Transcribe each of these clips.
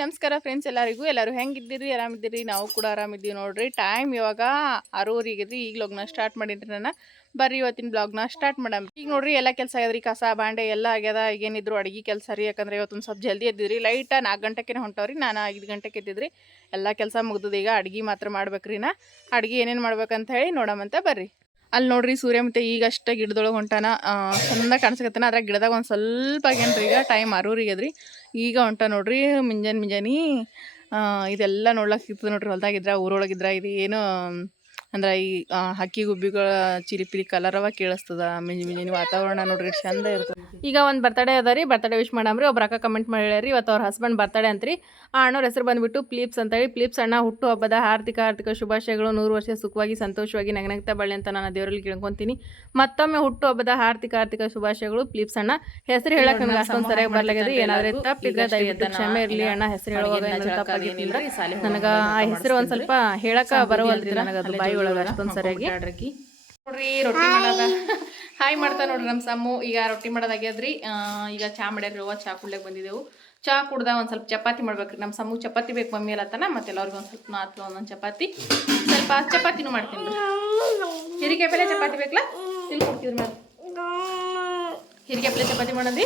ನಮಸ್ಕಾರ ಫ್ರೆಂಡ್ಸ್ ಎಲ್ಲರಿಗೂ. ಎಲ್ಲರೂ ಹೆಂಗಿದ್ದೀರಿ? ಆರಾಮಿದ್ದೀರಿ? ನಾವು ಕೂಡ ಆರಾಮಿದ್ದೀವಿ ನೋಡ್ರಿ. ಟೈಮ್ ಇವಾಗ ಆರೂವರೆಗಿದ್ರಿ ಈಗ ಲಗ್ನ ಸ್ಟಾರ್ಟ್ ಮಾಡಿದ್ರಿ ನಾನು ಬರ್ರಿ ಇವತ್ತಿನ ಬ್ಲಾಗ್ನ ಸ್ಟಾರ್ಟ್ ಮಾಡಮ್ ಈಗ ನೋಡ್ರಿ ಎಲ್ಲ ಕೆಲಸ ಆಗ್ಯದ್ರಿ. ಕಸ, ಬಾಂಡೆ ಎಲ್ಲ ಆಗ್ಯದ. ಈಗೇನಿದ್ರು ಅಡುಗೆ ಕೆಲಸ ರೀ. ಯಾಕಂದ್ರೆ ಇವತ್ತೊಂದು ಸ್ವಲ್ಪ ಜಲ್ದಿ ಎದ್ದಿದ್ರಿ. ಲೈಟ್ ನಾಲ್ಕು ಗಂಟೆಗೆ ಹೊಂಟವ್ರಿ. ನಾನು ಐದು ಗಂಟೆಗೆ ಎದ್ದಿದ್ರಿ. ಎಲ್ಲ ಕೆಲಸ ಮುಗ್ದದ. ಈಗ ಅಡುಗೆ ಮಾತ್ರ ಮಾಡ್ಬೇಕ್ರಿ ನಾ. ಅಡ್ಗೆ ಏನೇನು ಮಾಡ್ಬೇಕಂತ ಹೇಳಿ ನೋಡಮಂತ ಬರ್ರಿ. ಅಲ್ಲಿ ನೋಡ್ರಿ ಸೂರ್ಯ ಮತ್ತೆ ಈಗ ಅಷ್ಟೇ ಗಿಡದೊಳಗೆ ಹೊಂಟಾನ. ಚಂದ ಕಾಣಿಸ್ಕತ್ತಾನ. ಅದ್ರಾಗ ಗಿಡದಾಗ ಒಂದು ಸ್ವಲ್ಪ ಏನ್ರಿ ಈಗ ಟೈಮ್ ಆರೂರಿಗದ್ರಿ ಈಗ ಹೊಂಟ ನೋಡ್ರಿ ಮುಂಜಾನೆ ಮುಂಜಾನೆ ಇದೆಲ್ಲ ನೋಡ್ಲಕ್ಕೆ ಸಿಗ್ತದೆ ನೋಡ್ರಿ ಹೊಲ್ದಾಗಿದ್ರ ಊರೊಳಗಿದ್ರ ಇದು ಏನು ಅಂದ್ರೆ ಈ ಹಕ್ಕಿ ಗುಬ್ಬಿಗಳ ಚಿರಿಪಿರಿ ಕಲರವ ಕೇಳಿಸ್ತದ. ಮಿಂಜಿ ಮಿಂಜಿನ ವಾತಾವರಣ ನೋಡ್ರಿ ಚಂದ ಇರ್ತದೆ. ಈಗ ಒಂದು ಬರ್ತಡೇ ಅದ ರೀ ಬರ್ತಡೇ ವಿಶ್ ಮಾಡಮ್ರಿ. ಒಬ್ರು ಅಕ್ಕ ಕಮೆಂಟ್ ಮಾಡ್ಯಾರಿ ಇವತ್ತು ಅವ್ರ ಹಸ್ಬೆಂಡ್ ಬರ್ತಡೇ ಅಂತ್ರಿ. ಆ ಅಣ್ಣವ್ರ ಹೆಸರು ಬಂದ್ಬಿಟ್ಟು ಪ್ಲೀಪ್ಸ್ ಅಂತೇಳಿ ಪ್ಲೀಪ್ಸ್ ಅಣ್ಣ ಹುಟ್ಟು ಹಬ್ಬದ ಆರ್ಥಿಕ ಆರ್ಥಿಕ ಶುಭಾಶಯಗಳು ನೂರು ವರ್ಷ ಸುಖವಾಗಿ ಸಂತೋಷವಾಗಿ ನಗನಗ್ತಾ ಬಳ್ಳಿ ಅಂತ ನಾನು ದೇವರಲ್ಲಿ ಕೇಳ್ಕೊತೀನಿ. ಮತ್ತೊಮ್ಮೆ ಹುಟ್ಟು ಹಬ್ಬದ ಆರ್ಥಿಕ ಆರ್ಥಿಕ ಶುಭಾಶಯಗಳು ಪ್ಲೀಪ್ಸ್ ಅಣ್ಣ. ಹೆಸರು ಹೇಳಕ್ ನಮ್ಗೆ ಅಷ್ಟೊಂದು ಸರಿಯಾಗಿ ಬರ್ಲಾಗ್ಯದ ಏನಾದ್ರೆ ತಪ್ಪಿದ್ರೆ ದಯವಿಟ್ಟು ಕ್ಷಮೆ ಇರಲಿ ಅಣ್ಣ ಹೆಸರು ಹೇಳುವಾಗ ನನಗೆ ಆ ಹೆಸರು ಒಂದು ಸ್ವಲ್ಪ ಹೇಳಕ ಬರವಲ್ರಿ ನನಗೆ ಅದು ಬಾಯಿ ಒಳಗೆ ಅಷ್ಟೊಂದು ಸರಿಯಾಗಿ? ನೋಡ್ರಿ ರೊಟ್ಟಿ ಮಾಡೋದ. ಹಾಯ್ ಮಾಡ್ತಾ ನೋಡ್ರಿ ನಮ್ಮ ಸಮ್ಮು ಈಗ ರೊಟ್ಟಿ ಮಾಡೋದಾಗ್ಯದ್ರಿ ಈಗ ಚಾ ಮಾಡ್ಯಾರ ಅವ್ವ. ಚಾ ಕುಡ್ಲಕ್ ಬಂದಿದ್ದೆವು. ಚಾ ಕುಡ್ದ ಒಂದು ಸ್ವಲ್ಪ ಚಪಾತಿ ಮಾಡ್ಬೇಕ್ರಿ. ನಮ್ಮ ಸಮ್ಮು ಚಪಾತಿ ಬೇಕು ಮಮ್ಮಿ ಅಲ್ಲತ್ತಾನ ಮತ್ತೆ ಎಲ್ಲರಿಗೂ ಒಂದು ಸ್ವಲ್ಪ ಮಾತು ಒಂದೊಂದು ಚಪಾತಿ. ಸ್ವಲ್ಪ ಚಪಾತಿನೂ ಮಾಡ್ತೀನಿ ಹಿರಿಗೆ ಬೆಲೆ ಪಲ್ಲೆ ಚಪಾತಿ ಬೇಕಲ್ಲ ತಿನ್ ಕೊಡ್ತಿದ್ರಿ ಮ್ಯಾಮ್ ಹಿರಿಗೆ ಪಲ್ಲೆ ಚಪಾತಿ ಮಾಡೋದಿ?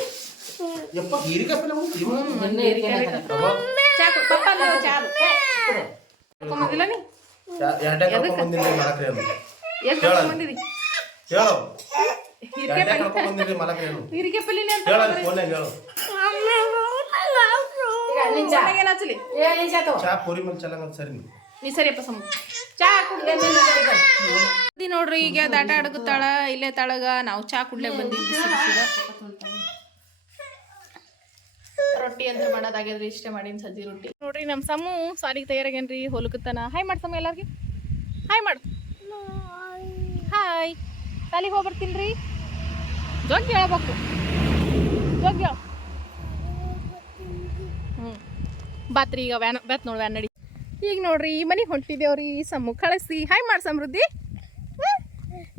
ಚಾ ಕುಡ್- ಪಪ್ಪ ಚಾ ನೀ? ಎರಡೇ ಕರ್ಕೊಂಡ್ ಬಂದಿರಿ ಮಲಕ್ರಿ ಅದು ಎಷ್ಟು ಕರ್ಕೊಂಬಂದಿರಿ ಹೇಳು ಹಿರಿಕಾಯಿ ಎರಡೇ ಪಲ್ಲೆ ಕರ್ಕೊಂಡ್ ಬಂದಿರಿ ಮಲಕ್ರಿ ಅದು ಹಿರಿಕಾಯಿ ಪಲ್ಲೆನೇ ಅಂತ ಹೇಳು. ಅಲ್ಲಿ ಫೋನ್ಯಾಗ ಹೇಳು ಚೆನ್ನಾಗಿ ಏನ್ ಹಚ್ಚಲಿ. ಚಾ ಪೂರಿ ಮೇಲೆ ಚೆನ್ನಾಗ ಸರಿ ನೀವು ನೀ ಸರಿಯಪ್ಪ ಸಮ. ಚಾ ಕುಡ್ಲಿ ನೋಡ್ರಿ ಈಗ ದಾಟ ಅಡಗುತ್ತಾಳ ಇಲ್ಲೇ ತಳಗ. ನಾವು ಚಾ ಕುಡ್ಲೆ ಬಂದಿದ್ದೀವಿ. ರೊಟ್ಟಿ ಅಂತ ಮಾಡೋದಾಗ್ಯದ್ರಿ ಇಷ್ಟೇ ಮಾಡಿನ ಸಜ್ಜಿ ರೊಟ್ಟಿ. ನೋಡ್ರಿ ನಮ್ಮ ಸಮು ಸಾರಿಗೆ ತಯಾರಾಗೇನ್ರಿ ಹೊಲಕತ್ತನ. ಹಾಯ್ ಮಾಡ್ ಸಮ ಎಲ್ಲಾರ್ಗಿ. ಹಾಯ್ ಮಾಡು. ಹಾಯ್ ಸಾಲಿಗೆ ಹೋಗ್ಬರ್ತೀನಿ ರೀ ಜೋಗಿ ಹೇಳ್ಬೇಕು ಜೋಗಿ ಹೇಳ ಹ್ಞೂ ಬಾತ್ರಿ, ಈಗ ವ್ಯಾನ್ ಬೆತ್ ನೋಡಿ ವ್ಯಾನ್ ನಡಿ. ಈಗ ನೋಡ್ರಿ, ಈ ಮನೆಗೆ ಹೊಂಟಿದ್ದೇವ್ರಿ ಸಮ್ಮು ಕಳಿಸಿ. ಹಾಯ್ ಮಾಡಿ ಸಮೃದ್ಧಿ?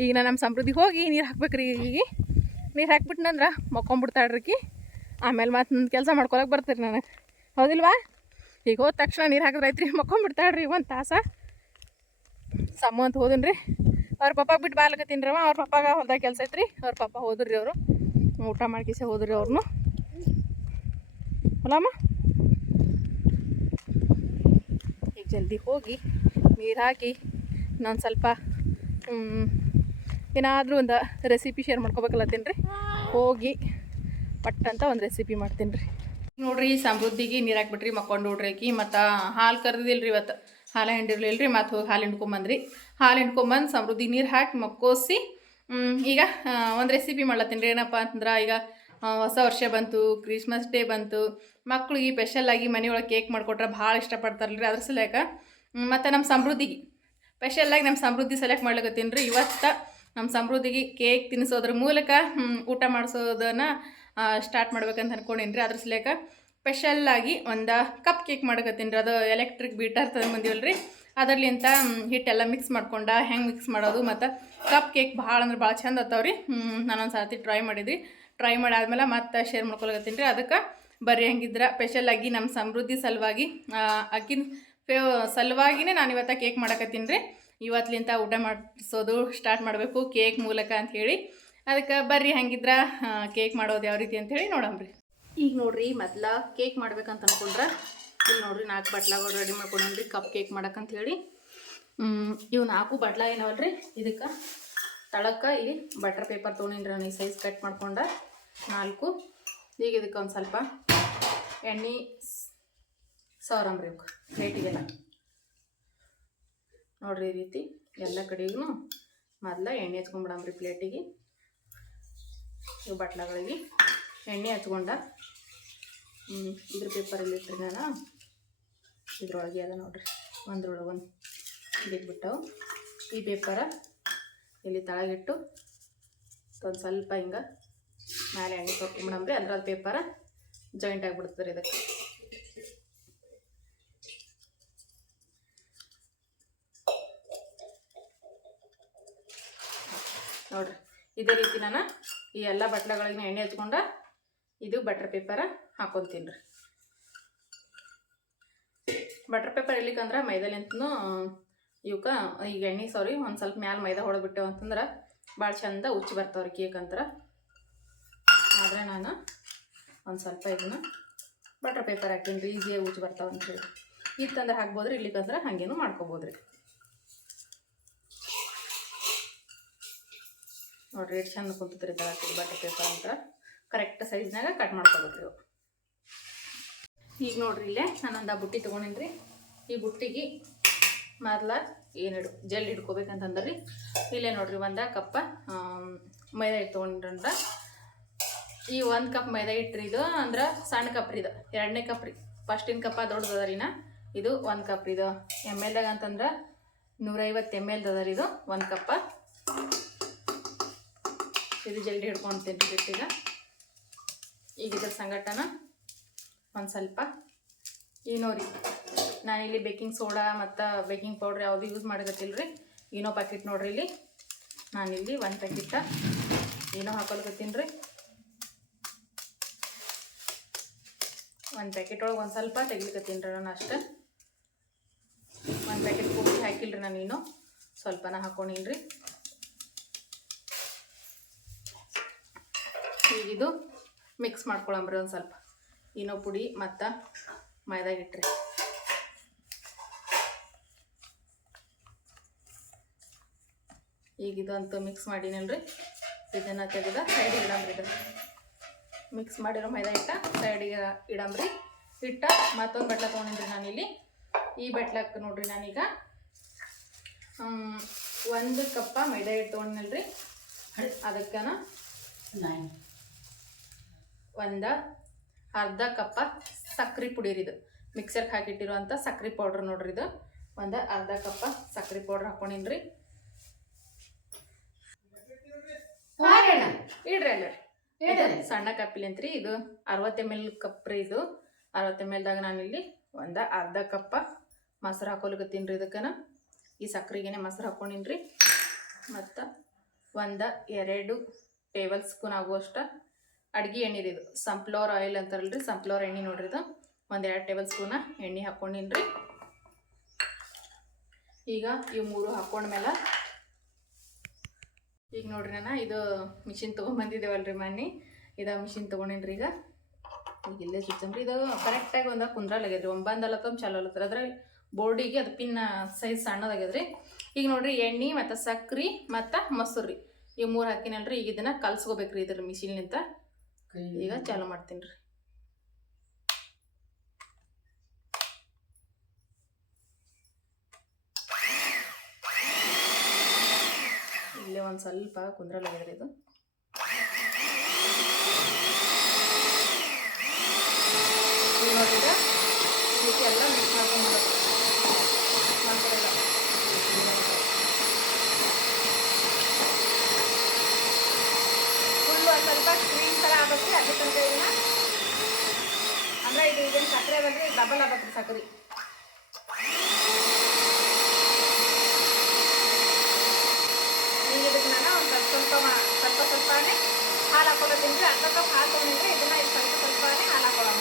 ಈಗ ನಾ ನಮ್ಮ ಸಮೃದ್ಧಿ ಹೋಗಿ ನೀರು ಹಾಕ್ಬೇಕ್ರಿ ಈಗ. ನೀರು ಹಾಕ್ಬಿಟ್ನಂದ್ರೆ ಮಕ್ಕೊಂಬಿಡ್ತಾಳ್ರಿ ಆಮೇಲೆ ಮತ್ತೆ ಕೆಲಸ ಮಾಡ್ಕೊಳಕ್ಕೆ ಬರ್ತೀರಿ ನನಗೆ. ಹೌದಿಲ್ವಾ? ಈಗ ಹೋದ ತಕ್ಷಣ ನೀರು ಹಾಕಿದ್ರೆ ಐತ್ರಿ ಮಕ್ಕೊಂಬಿಡ್ತಾಳ್ರಿ ಒಂದು ತಾಸ. ಸಮ ಅಂತ ಹೋದನ್ರಿ. ಅವ್ರ ಪಪ್ಪಾಗ ಬಿಟ್ಟು ಬಾಲಕತ್ತೀನಿ ರವ ಅವ್ರ ಪಪ್ಪಾಗ ಹೊಲ್ದಾಗ ಕೆಲಸ ಐತ್ರಿ. ಅವ್ರ ಪಪ್ಪ ಹೋದ್ರಿ ಅವರು. ಊಟ ಮಾಡ್ಕಿಸೆ ಹೋದ್ರಿ ಅವ್ರನ್ನು ಹೊಲಮ್ಮ ಈಗ ಜಲ್ದಿ ಹೋಗಿ ನೀರು ಹಾಕಿ ನಾನು ಸ್ವಲ್ಪ ಏನಾದರೂ ಒಂದು ರೆಸಿಪಿ ಶೇರ್ ಮಾಡ್ಕೋಬೇಕಲ್ಲತ್ತೀನಿ ರೀ ಹೋಗಿ ಪಟ್ ಅಂತ ಒಂದು ರೆಸಿಪಿ ಮಾಡ್ತೀನಿ ರೀ ನೋಡ್ರಿ ಸಮೃದ್ಧಿಗೆ ನೀರು ಹಾಕ್ಬಿಟ್ರಿ, ಮಕ್ಕೊಂಡು ನೋಡ್ರಿ ಮತ್ತು ಹಾಲು ಕರೆದಿಲ್ರಿ ರೀ ಇವತ್ತು. ಹಾಲು ಹಿಂಡಿರ್ಲಿಲ್ಲ ರೀ ಮತ್ತು ಹೋಗಿ ಹಾಲು ಹಿಂಡ್ಕೊಂಬಂದ್ರಿ. ಹಾಲು ಹಿಂಡ್ಕೊಂಬಂದು ಸಮೃದ್ಧಿ ನೀರು ಹಾಕಿ ಮಕ್ಕೋಸಿ ಈಗ ಒಂದು ರೆಸಿಪಿ ಮಾಡ್ಲತ್ತೀನಿ ರೀ. ಏನಪ್ಪ ಅಂತಂದ್ರೆ ಈಗ ಹೊಸ ವರ್ಷ ಬಂತು ಕ್ರಿಸ್ಮಸ್ ಡೇ ಬಂತು. ಮಕ್ಳಿಗೆ ಸ್ಪೆಷಲಾಗಿ ಮನೆಯೊಳಗೆ ಕೇಕ್ ಮಾಡಿಕೊಟ್ರೆ ಭಾಳ ಇಷ್ಟಪಡ್ತಾರಲ್ರಿ ಅದ್ರ ಸಲಕ ಮತ್ತು ನಮ್ಮ ಸಮೃದ್ಧಿಗೆ ಸ್ಪೆಷಲಾಗಿ ನಮ್ಮ ಸಮೃದ್ಧಿ ಸೆಲೆಕ್ಟ್ ಮಾಡ್ಲಿಕ್ಕೆ ರೀ ಇವತ್ತು ನಮ್ಮ ಸಮೃದ್ಧಿಗೆ ಕೇಕ್ ತಿನ್ನಿಸೋದ್ರ ಮೂಲಕ ಊಟ ಮಾಡಿಸೋದನ್ನು ಸ್ಟಾರ್ಟ್ ಮಾಡ್ಬೇಕಂತ ಅನ್ಕೊಂಡೀನಿ ರೀ ಅದ್ರ ಸಲಕ ಸ್ಪೆಷಲ್ಲಾಗಿ ಒಂದು ಕಪ್ ಕೇಕ್ ಮಾಡಕತ್ತೀನಿ ರೀ ಅದು ಎಲೆಕ್ಟ್ರಿಕ್ ಬೀಟರ್ ತಂದು ರೀ ಅದರ್ಲಿಂತ ಮ್, ಹಿಟ್ಟೆಲ್ಲ ಮಿಕ್ಸ್ ಮಾಡ್ಕೊಂಡ ಹೆಂಗೆ ಮಿಕ್ಸ್ ಮಾಡೋದು ಮತ್ತು ಕಪ್ ಕೇಕ್ ಭಾಳ ಅಂದ್ರೆ ಭಾಳ ಚಂದ ಅತ್ತಾವ್ರಿ ನಾನೊಂದು ಸರ್ತಿ ಟ್ರೈ ಮಾಡಿದ್ರಿ ಟ್ರೈ ಮಾಡಾದ್ಮೇಲೆ ಮತ್ತೆ ಶೇರ್ ಮಾಡ್ಕೊಳಕತ್ತೀನಿ ರೀ ಅದಕ್ಕೆ ಬರೀ ಹಂಗಿದ್ರೆ. ಸ್ಪೆಷಲಾಗಿ ನಮ್ಮ ಸಮೃದ್ಧಿ ಸಲುವಾಗಿ ಅಕ್ಕಿನ ಫೇವ್ ಸಲುವಾಗಿನೇ ನಾನು ಇವತ್ತು ಕೇಕ್ ಮಾಡಕತ್ತೀನಿ ರೀ ಇವತ್ತಲಿಂತ ಊಟ ಮಾಡಿಸೋದು ಸ್ಟಾರ್ಟ್ ಮಾಡಬೇಕು. ಕೇಕ್ ಮೂಲಕ ಅಂತ ಹೇಳಿ. ಅದಕ್ಕೆ ಬರ್ರಿ ಹಂಗಿದ್ರೆ ಕೇಕ್ ಮಾಡೋದು ಯಾವ ರೀತಿ ಅಂತ ಹೇಳಿ ನೋಡಮ್ರಿ ಈಗ ನೋಡ್ರಿ ಮೊದ್ಲ ಕೇಕ್ ಮಾಡ್ಬೇಕಂತ ಅನ್ಕೊಂಡ್ರೆ ಇಲ್ಲಿ ನೋಡ್ರಿ ನಾಲ್ಕು ಬಟ್ಲಾಗಳು ರೆಡಿ ಮಾಡ್ಕೊಂಡ್ರಿ ಕಪ್ ಕೇಕ್ ಹ್ಮ್, ಇವು ನಾಲ್ಕು ಬಟ್ಲ ಏನವಲ್ರಿ? ಇದಕ್ಕೆ ತಳಕ್ಕೆ ಇಲ್ಲಿ ಬಟರ್ ಪೇಪರ್ ತೊಗೊಂಡಿನ್ರಿ ನಾನು ಈ ಸೈಜ್ ಕಟ್ ಮಾಡ್ಕೊಂಡ. ನಾಲ್ಕು ಈಗ ಇದಕ್ಕೆ ಒಂದು ಸ್ವಲ್ಪ ಎಣ್ಣೆ ಸವರಂಬ್ರಿ ಇವಕ್ಕೆ ಪ್ಲೇಟಿಗೆಲ್ಲ ನೋಡ್ರಿ ಈ ರೀತಿ ಎಲ್ಲ ಕಡೆಗೂ ಮೊದಲ ಎಣ್ಣೆ ಹಚ್ಕೊಂಡ್ಬಿಡಮ್ರಿ ಪ್ಲೇಟಿಗೆ ಇವು ಬಟ್ಲಗಳಿಗೆ. ಎಣ್ಣೆ ಹಚ್ಕೊಂಡ ಇದ್ರ ಪೇಪರಲ್ಲಿ ನಾನು ಇದ್ರೊಳಗೆ ಅದ ನೋಡ್ರಿ, ಒಂದ್ರೊಳಗೆ ಒಂದು ಬಿಟ್ಬಿಟ್ಟವು ಈ ಪೇಪರ ಇಲ್ಲಿ ತಳಗಿಟ್ಟು ಒಂದು ಸ್ವಲ್ಪ ಹಿಂಗೆ ಮೇಲೆ ಎಣ್ಣೆ ತೊಳ್ಕೊಂಬಿಡಮ್ರಿ ಅಂದ್ರೆ ಅದು ಪೇಪರ ಜಾಯಿಂಟ್ ಆಗಿಬಿಡ್ತಾರೆ ಇದಕ್ಕೆ ನೋಡ್ರಿ, ಇದೇ ರೀತಿ ನಾನು ಈ ಎಲ್ಲ ಬಟ್ಲಗಳಿಗೆ ಎಣ್ಣೆ ಹಚ್ಕೊಂಡು ಇದು ಬಟರ್ ಪೇಪರ ಹಾಕೊತೀನಿ ರೀ ಬಟರ್ ಪೇಪರ್ ಇರ್ಲಿಕ್ಕಂದ್ರೆ ಮೈದಾಲಿಂತನೂ ಇವಕ್ಕ ಈಗ ಎಣ್ಣೆ ಸಾರಿ ಒಂದು ಸ್ವಲ್ಪ ಮ್ಯಾಲೆ ಮೈದಾ ಹೊಡೆದ್ಬಿಟ್ಟೆವು ಅಂತಂದ್ರೆ ಭಾಳ ಚಂದ ಉಚ್ಚಿ ಬರ್ತಾವ್ರಿ ಕೇಕ್ ಅಂತಾರೆ. ಆದರೆ ನಾನು ಒಂದು ಸ್ವಲ್ಪ ಇದನ್ನ ಬಟರ್ ಪೇಪರ್ ಹಾಕ್ತೀನಿ ರೀ ಈಸಿಯಾಗಿ ಉಚ್ಚಿ ಬರ್ತಾವಂತೇಳಿ ಇತ್ತಂದ್ರೆ ಹಾಕ್ಬೋದ್ರಿ ಇರ್ಲಿಕ್ಕಂದ್ರೆ ಹಾಗೇನು ಮಾಡ್ಕೋಬೋದ್ರಿ. ನೋಡ್ರಿ ಎಷ್ಟು ಚಂದ ಕುಂತದ್ರಿ ತಳಕ್ಕೆ ಬಟ್ಟೆ ಪೇಪರ್ ಅಂತ ಕರೆಕ್ಟ್ ಸೈಜ್ನಾಗ ಕಟ್ ಮಾಡ್ಕೊಬೇಕ್ರಿ ಈಗ ನೋಡ್ರಿ ಇಲ್ಲೇ ನಾನೊಂದು ಆ ಬುಟ್ಟಿ ತೊಗೊಂಡಿನ್ರಿ. ಈ ಬುಟ್ಟಿಗೆ ಮೊದ್ಲ ಏನಿಡು ಜೆಲ್ ಹಿಡ್ಕೋಬೇಕಂತಂದ್ರಿ ಇಲ್ಲೇ ನೋಡ್ರಿ ಒಂದು ಕಪ್ಪ ಮೈದಾ ಹಿಟ್ಟು ತೊಗೊಂಡ್ರಂದ್ರ ಈ ಒಂದು ಕಪ್ ಮೈದಾ ಹಿಟ್ರಿ ಇದು, ಅಂದ್ರೆ ಸಣ್ಣ ಕಪ್ ರೀ ಇದು, ಎರಡನೇ ಕಪ್ ರೀ ಫಸ್ಟಿನ ಕಪ್ಪ ದೊಡ್ಡದದ ರೀ ನಾ ಇದು ಒಂದು ಕಪ್ ಇದು. ಎಂ ಎಲ್ದಾಗ ಅಂತಂದ್ರೆ ನೂರೈವತ್ತು ಎಂ ಎಲ್ದದ ರೀ ಇದು, ಒಂದು ಕಪ್ಪ. ಇದು ಜಲ್ದಿ ಹಿಡ್ಕೊತೀನಿ ಹಿಟ್ಟೀಗ ಈಗ. ಇದ್ರ ಸಂಘಟನ ಒಂದು ಸ್ವಲ್ಪ. ಏನೋ ರೀ ನಾನಿಲ್ಲಿ ಬೇಕಿಂಗ್ ಸೋಡಾ ಮತ್ತು ಬೇಕಿಂಗ್ ಪೌಡ್ರ್ ಯಾವುದು ಯೂಸ್ ಮಾಡಿರತ್ತಿಲ್ಲ ರೀ. ಏನೋ ಪ್ಯಾಕೆಟ್ ನೋಡ್ರಿ ಇಲ್ಲಿ. ನಾನಿಲ್ಲಿ ಒಂದು ಪ್ಯಾಕೆಟ ಏನೋ ಹಾಕೊಳ್ಕತ್ತೀನಿ ರೀ. ಒಂದು ಪ್ಯಾಕೆಟ್ ಒಳಗೆ ಒಂದು ಸ್ವಲ್ಪ ತೆಗಿಲಿಕತ್ತೀನಿ ರೀ ನಾನು ಅಷ್ಟೆ. ಒಂದು ಪ್ಯಾಕೆಟ್ ಪೂರ್ತಿ ಹಾಕಿಲ್ಲ ರೀ ನಾನೇನು ಸ್ವಲ್ಪನ ಹಾಕೊಂಡಿಲ್ಲ ರೀ. ಈಗಿದು ಮಿಕ್ಸ್ ಮಾಡ್ಕೊಳಂಬ್ರಿ ಒಂದು ಸ್ವಲ್ಪ. ಏನೋ ಪುಡಿ ಮತ್ತು ಮೈದಾ ಇಟ್ಟರೆ ಈಗ ಇದಂತೂ ಮಿಕ್ಸ್ ಮಾಡಿನಲ್ರಿ ಇದನ್ನು ತೆಗೆದ ಸೈಡಿಗೆ ಇಡಂಬ್ರಿ ಇದನ್ನು ಮಿಕ್ಸ್ ಮಾಡಿರೋ ಮೈದಾ ಹಿಟ್ಟ ಸೈಡಿಗೆ ಇಡಂಬ್ರಿ. ಹಿಟ್ಟ ಮತ್ತೊಂದು ಬಟ್ಲ ತೊಗೊಂಡಿನ್ರಿ ನಾನಿಲ್ಲಿ. ಈ ಬಟ್ಲಕ್ಕೆ ನೋಡ್ರಿ ನಾನೀಗ ಒಂದು ಕಪ್ಪ ಮೈದಾ ಹಿಟ್ಟು ತೊಗೊಂಡಿನಲ್ರಿ ಅದಕ್ಕನ ಒಂದು ಅರ್ಧ ಕಪ್ಪ ಸಕ್ಕರೆ ಪುಡಿ ರೀ ಇದು ಮಿಕ್ಸರ್ಗೆ ಹಾಕಿಟ್ಟಿರುವಂಥ ಸಕ್ಕರೆ ಪೌಡ್ರ್ ನೋಡ್ರಿ ಇದು. ಒಂದು ಅರ್ಧ ಕಪ್ಪ ಸಕ್ಕರೆ ಪೌಡ್ರ್ ಹಾಕೊಂಡಿನ್ರಿ. ಇಡ್ರಿ ಅಲ್ಲ ಸಣ್ಣ ಕಪ್ಪಿಲಿ ಅಂತ್ರಿ ಇದು. ಅರವತ್ತು ಎಂ ಎಲ್ ಕಪ್ ರೀ ಇದು. ಅರವತ್ತು ಎಂ ಎಲ್ದಾಗ ನಾನಿಲ್ಲಿ ಒಂದು ಅರ್ಧ ಕಪ್ಪ ಮೊಸರು ಹಾಕೊಲಿಕತ್ತೀನಿ ರೀ ಇದಕ್ಕನ. ಈ ಸಕ್ಕರೆಗೇನೆ ಮೊಸರು ಹಾಕೊಂಡಿನ್ರಿ. ಮತ್ತು ಒಂದು ಎರಡು ಟೇಬಲ್ ಸ್ಪೂನ್ ಆಗುವಷ್ಟ ಅಡ್ಗೆ ಎಣ್ಣೆ ಇದು. ಸನ್ಫ್ಲವರ್ ಆಯಿಲ್ ಅಂತಾರಲ್ರಿ ಸನ್ಫ್ಲವರ್ ಎಣ್ಣೆ ನೋಡ್ರಿ ಇದು. ಒಂದು ಎರಡು ಟೇಬಲ್ ಸ್ಪೂನ ಎಣ್ಣೆ ಹಾಕ್ಕೊಂಡಿನ್ರಿ. ಈಗ ಇವು ಮೂರು ಹಾಕೊಂಡ್ಮೇಲೆ ಈಗ ನೋಡ್ರಿ ನಾನು ಇದು ಮಿಷಿನ್ ತೊಗೊಂಬಂದಿದ್ದೇವಲ್ರಿ ಮನೆ ಇದು ಮಿಷಿನ್ ತೊಗೊಂಡೇನ್ರಿ ಈಗ. ಈಗ ಇಲ್ಲೇ ಸುತ್ತಂಬ್ರಿ. ಇದು ಕರೆಕ್ಟಾಗಿ ಒಂದು ಕುಂದ್ರಲಾಗ್ಯದ್ರಿ ಒಂಬಂದಲತ್ತೊಂದು ಚಲೋ ಅಲ್ಲತ್ತರ ಅದ್ರ ಬೋರ್ಡಿಗೆ ಅದು ಪಿನ್ ಸೈಜ್ ಸಣ್ಣದಾಗ್ಯದ್ರಿ ಈಗ ನೋಡ್ರಿ ಎಣ್ಣೆ ಮತ್ತು ಸಕ್ರೆ ಮತ್ತು ಮೊಸರು ರೀ ಈ ಮೂರು ಹಾಕಿನಲ್ರಿ. ಈಗ ಇದನ್ನ ಕಲ್ಸ್ಕೋಬೇಕ್ರಿ ಇದ್ರ ಮಿಷಿನ್ಲಿಂತ ಈಗ ಚಾಲು ಮಾಡ್ತೀನಿ ರೀ. ಇಲ್ಲೇ ಒಂದು ಸ್ವಲ್ಪ ಕುಂದ್ರಲಾಗ್ಯದ್ರಿ ಇದು. ನೋಡಿದ್ರೆ? ರೀತಿ ಎಲ್ಲ ಮಿಕ್ಸ್ ಮಾಡ್ಕೊಂಡು ಮಾಡ್ಕೊಡಲ್ಲ ಫುಲ್ಲು ಒಂದು ಸ್ವಲ್ಪ ಕ್ರೀಮ್ ಥರ ಆಗ್ಬೇಕು ಅದ್ರ ತನಕ ಇದನ್ನ ಅಂದ್ರೆ ಇದು ಇದನ್ನ ಸಕ್ಕರೆ ಬಂದ್ರೆ ಡಬಲ್ ಆಗ್ಬೇಕು ಸಕ್ಕರೆ ಈಗ ಇದಕ್ಕೆ ನಾನು ಒಂದು ಸ್ವಲ್ಪ ಸ್ವಲ್ಪ ಮಾ- ಸ್ವಲ್ಪ ಸ್ವಲ್ಪನೇ ಹಾಲು ಹಾಕೊಳತ್ತೀನಿ ರೀ ಅರ್ಧ ಕಪ್ ಹಾಲು ತೊಗೊಂಡಿದ್ರೆ ಇದನ್ನ ಇದು ಸ್ವಲ್ಪ ಸ್ವಲ್ಪನೇ ಹಾಲು ಹಾಕೊಳ್ಳೋಣ